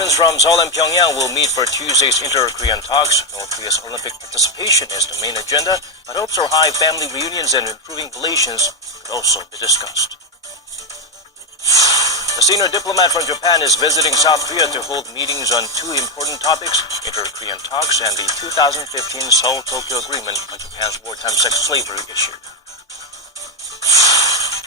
Delegations from Seoul and Pyongyang will meet for Tuesday's inter-Korean talks. North Korea's Olympic participation is the main agenda, but hopes are high family reunions and improving relations could also be discussed. A senior diplomat from Japan is visiting South Korea to hold meetings on two important topics, inter-Korean talks and the 2015 Seoul-Tokyo Agreement on Japan's wartime sex slavery issue.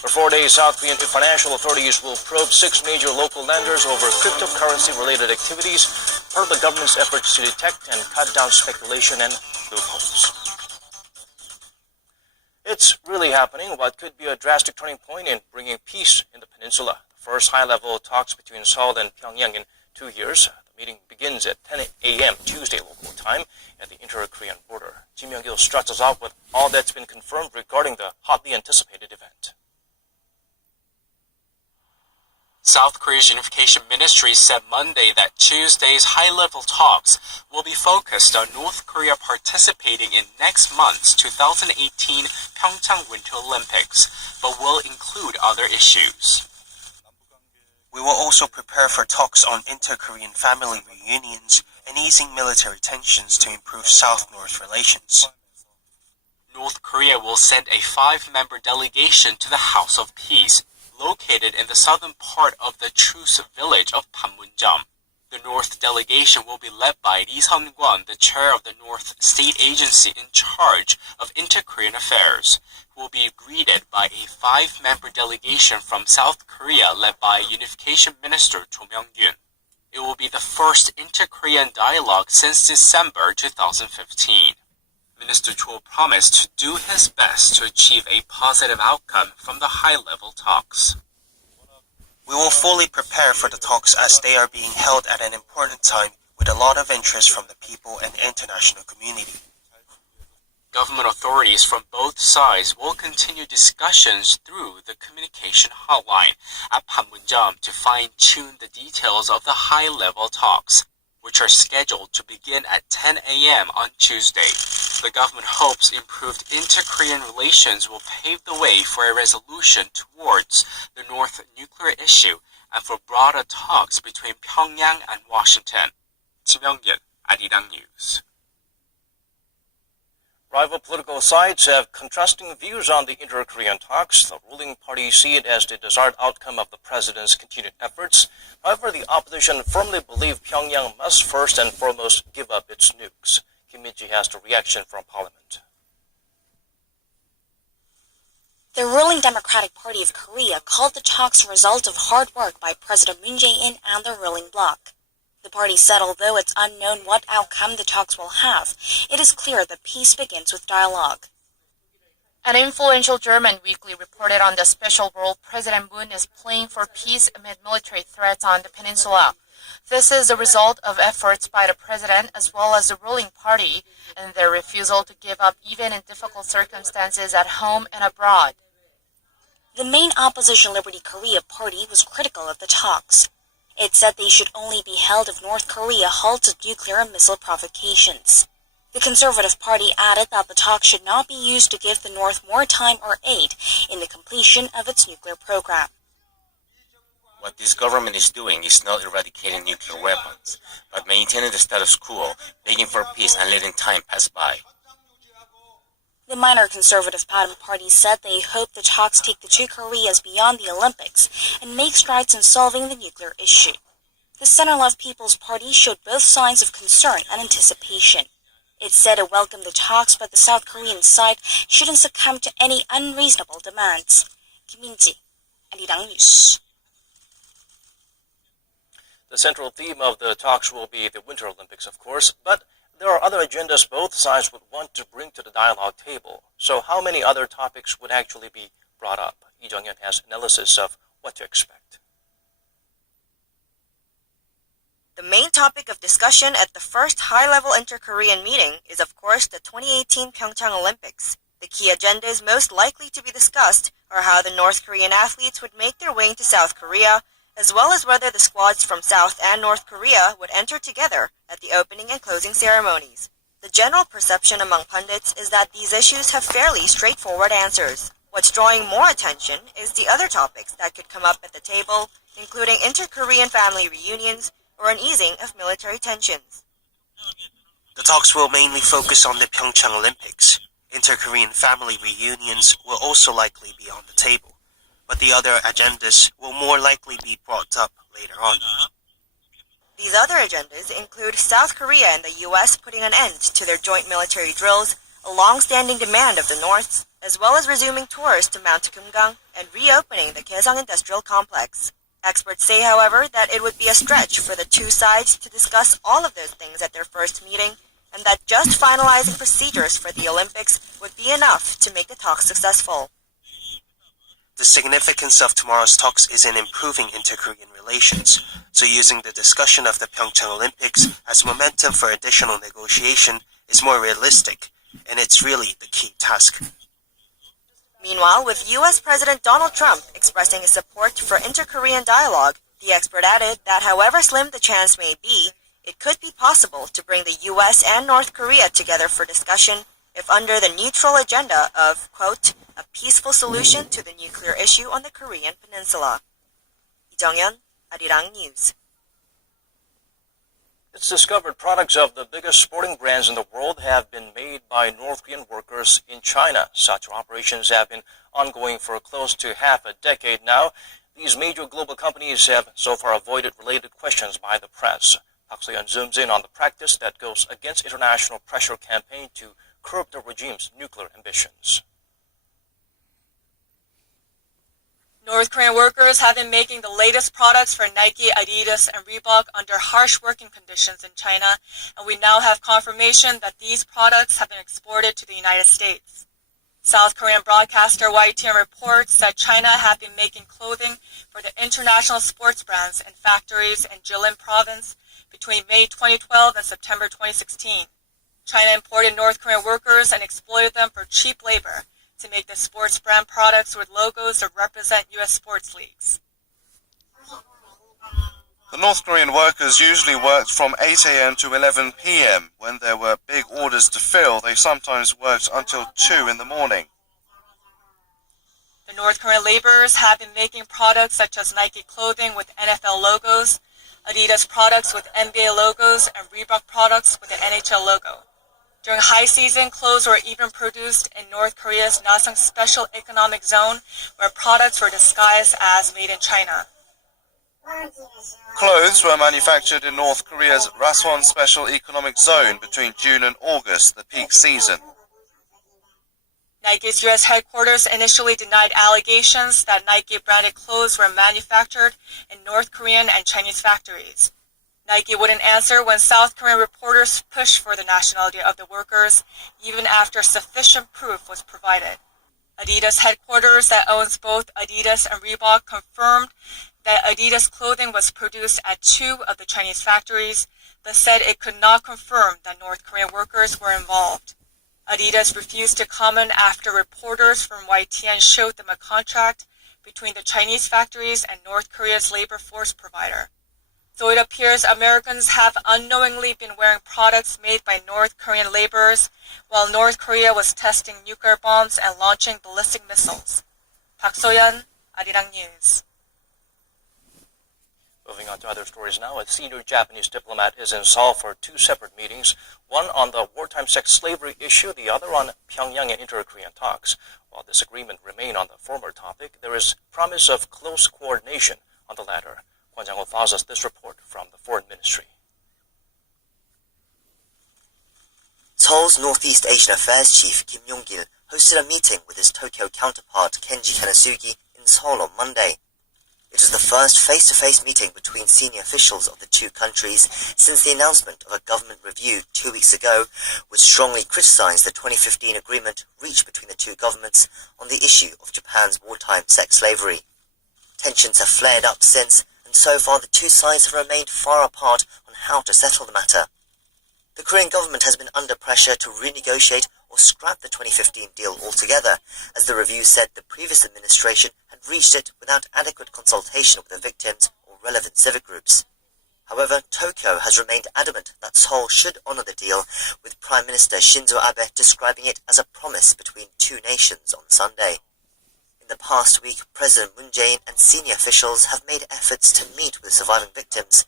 For 4 days, South Korean financial authorities will probe 6 major local lenders over cryptocurrency-related activities, part of the government's efforts to detect and cut down speculation and loopholes. It's really happening, what could be a drastic turning point in bringing peace in the peninsula. The first high-level talks between Seoul and Pyongyang in 2 years. The meeting begins at 10 a.m. Tuesday local time at the inter-Korean border. Kim Young-gil starts us off with all that's been confirmed regarding the hotly anticipated event. South Korea's Unification Ministry said Monday that Tuesday's high-level talks will be focused on North Korea participating in next month's 2018 Pyeongchang Winter Olympics, but will include other issues. We will also prepare for talks on inter-Korean family reunions and easing military tensions to improve South-North relations. North Korea will send a 5-member delegation to the House of Peace, located in the southern part of the Truce village of Panmunjom. The North delegation will be led by Lee Sun-kwon, the chair of the North State Agency in charge of inter-Korean affairs, who will be greeted by a 5-member delegation from South Korea led by Unification Minister Cho Myung-gyun. It will be the first inter-Korean dialogue since December 2015. Minister Cho promised to do his best to achieve a positive outcome from the high-level talks. We will fully prepare for the talks as they are being held at an important time with a lot of interest from the people and the international community. Government authorities from both sides will continue discussions through the communication hotline at Panmunjom to fine-tune the details of the high-level talks, which are scheduled to begin at 10 a.m. on Tuesday. The government hopes improved inter-Korean relations will pave the way for a resolution towards the North nuclear issue and for broader talks between Pyongyang and Washington. Kim Young-gil, Arirang News. Rival political sides have contrasting views on the inter-Korean talks. The ruling party see it as the desired outcome of the president's continued efforts. However, the opposition firmly believe Pyongyang must first and foremost give up its nukes. Kim Min-ji has the reaction from Parliament. The ruling Democratic Party of Korea called the talks a result of hard work by President Moon Jae-in and the ruling bloc. The party said although it's unknown what outcome the talks will have, it is clear that peace begins with dialogue. An influential German weekly reported on the special role President Moon is playing for peace amid military threats on the peninsula. This is a result of efforts by the president as well as the ruling party and their refusal to give up even in difficult circumstances at home and abroad. The main opposition Liberty Korea party was critical of the talks. It said they should only be held if North Korea halts its nuclear and missile provocations. The Conservative Party added that the talks should not be used to give the North more time or aid in the completion of its nuclear program. What this government is doing is not eradicating nuclear weapons, but maintaining the status quo, begging for peace and letting time pass by. The minor Conservative Party said they hope the talks take the two Koreas beyond the Olympics and make strides in solving the nuclear issue. The center-left People's Party showed both signs of concern and anticipation. It said it welcomed the talks, but the South Korean side shouldn't succumb to any unreasonable demands. Kim Min-ji, Arirang News. The central theme of the talks will be the Winter Olympics, of course, but there are other agendas both sides would want to bring to the dialogue table. So how many other topics would actually be brought up? Lee Jung-hyun has analysis of what to expect. The main topic of discussion at the first high-level inter-Korean meeting is, of course, the 2018 Pyeongchang Olympics. The key agendas most likely to be discussed are how the North Korean athletes would make their way into South Korea, as well as whether the squads from South and North Korea would enter together at the opening and closing ceremonies. The general perception among pundits is that these issues have fairly straightforward answers. What's drawing more attention is the other topics that could come up at the table, including inter-Korean family reunions, or an easing of military tensions. The talks will mainly focus on the Pyeongchang Olympics. Inter-Korean family reunions will also likely be on the table, but the other agendas will more likely be brought up later on. These other agendas include South Korea and the U.S. putting an end to their joint military drills, a long-standing demand of the North, as well as resuming tours to Mount Kumgang and reopening the Kaesong Industrial Complex. Experts say, however, that it would be a stretch for the two sides to discuss all of those things at their first meeting, and that just finalizing procedures for the Olympics would be enough to make the talks successful. The significance of tomorrow's talks is in improving inter-Korean relations, so using the discussion of the Pyeongchang Olympics as momentum for additional negotiation is more realistic, and it's really the key task. Meanwhile, with U.S. President Donald Trump expressing his support for inter-Korean dialogue, the expert added that however slim the chance may be, it could be possible to bring the U.S. and North Korea together for discussion if under the neutral agenda of, quote, a peaceful solution to the nuclear issue on the Korean peninsula. Lee Jung-yeon, Arirang News. It's discovered products of the biggest sporting brands in the world have been made by North Korean workers in China. Such operations have been ongoing for close to half a decade now. These major global companies have so far avoided related questions by the press. Park So-yeon zooms in on the practice that goes against international pressure campaign to curb the regime's nuclear ambitions. North Korean workers have been making the latest products for Nike, Adidas, and Reebok under harsh working conditions in China, and we now have confirmation that these products have been exported to the United States. South Korean broadcaster YTN reports that China had been making clothing for the international sports brands in factories in Jilin province between May 2012 and September 2016. China imported North Korean workers and exploited them for cheap labor to make the sports brand products with logos that represent U.S. sports leagues. The North Korean workers usually worked from 8 a.m. to 11 p.m. When there were big orders to fill, they sometimes worked until 2 in the morning. The North Korean laborers have been making products such as Nike clothing with NFL logos, Adidas products with NBA logos, and Reebok products with the NHL logo. During high season, clothes were even produced in North Korea's Naseong Special Economic Zone, where products were disguised as made in China. Clothes were manufactured in North Korea's Rason Special Economic Zone between June and August, the peak season. Nike's U.S. headquarters initially denied allegations that Nike-branded clothes were manufactured in North Korean and Chinese factories. Nike wouldn't answer when South Korean reporters pushed for the nationality of the workers, even after sufficient proof was provided. Adidas headquarters that owns both Adidas and Reebok confirmed that Adidas clothing was produced at 2 of the Chinese factories, but said it could not confirm that North Korean workers were involved. Adidas refused to comment after reporters from YTN showed them a contract between the Chinese factories and North Korea's labor force provider. So it appears Americans have unknowingly been wearing products made by North Korean laborers while North Korea was testing nuclear bombs and launching ballistic missiles. Park So-yeon, Arirang News. Moving on to other stories now, a senior Japanese diplomat is in Seoul for 2 separate meetings, one on the wartime sex slavery issue, the other on Pyongyang and inter-Korean talks. While disagreement remain on the former topic, there is promise of close coordination on the latter. Kwon Jang-ho files us this report from the Foreign Ministry. Seoul's Northeast Asian Affairs Chief Kim Yong-gil hosted a meeting with his Tokyo counterpart Kenji Kanasugi in Seoul on Monday. It was the first face-to-face meeting between senior officials of the two countries since the announcement of a government review 2 weeks ago, which strongly criticized the 2015 agreement reached between the two governments on the issue of Japan's wartime sex slavery. Tensions have flared up since, and so far the two sides have remained far apart on how to settle the matter. The Korean government has been under pressure to renegotiate or scrap the 2015 deal altogether, as the review said the previous administration had reached it without adequate consultation with the victims or relevant civic groups. However, Tokyo has remained adamant that Seoul should honor the deal, with Prime Minister Shinzo Abe describing it as a promise between two nations on Sunday. In the past week, President Moon Jae-in and senior officials have made efforts to meet with surviving victims,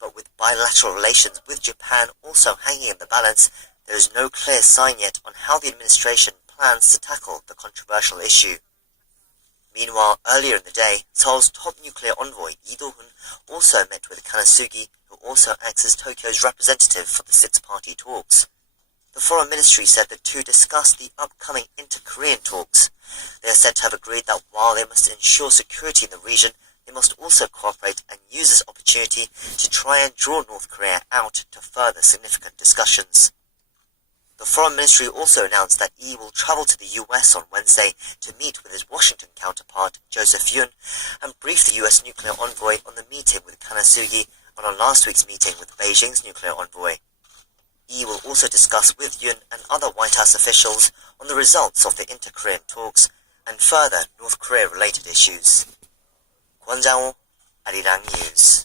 but with bilateral relations with Japan also hanging in the balance, there is no clear sign yet on how the administration plans to tackle the controversial issue. Meanwhile, earlier in the day, Seoul's top nuclear envoy Lee Do-hun also met with Kanasugi, who also acts as Tokyo's representative for the six-party talks. The Foreign Ministry said the two discussed the upcoming inter-Korean talks. They are said to have agreed that while they must ensure security in the region, they must also cooperate and use this opportunity to try and draw North Korea out to further significant discussions. The Foreign Ministry also announced that Lee will travel to the US on Wednesday to meet with his Washington counterpart, Joseph Yun, and brief the US nuclear envoy on the meeting with Kanasugi and on last week's meeting with Beijing's nuclear envoy. Lee will also discuss with Yun and other White House officials on the results of the inter-Korean talks and further North Korea-related issues. Kwon Jang-ho, Arirang News.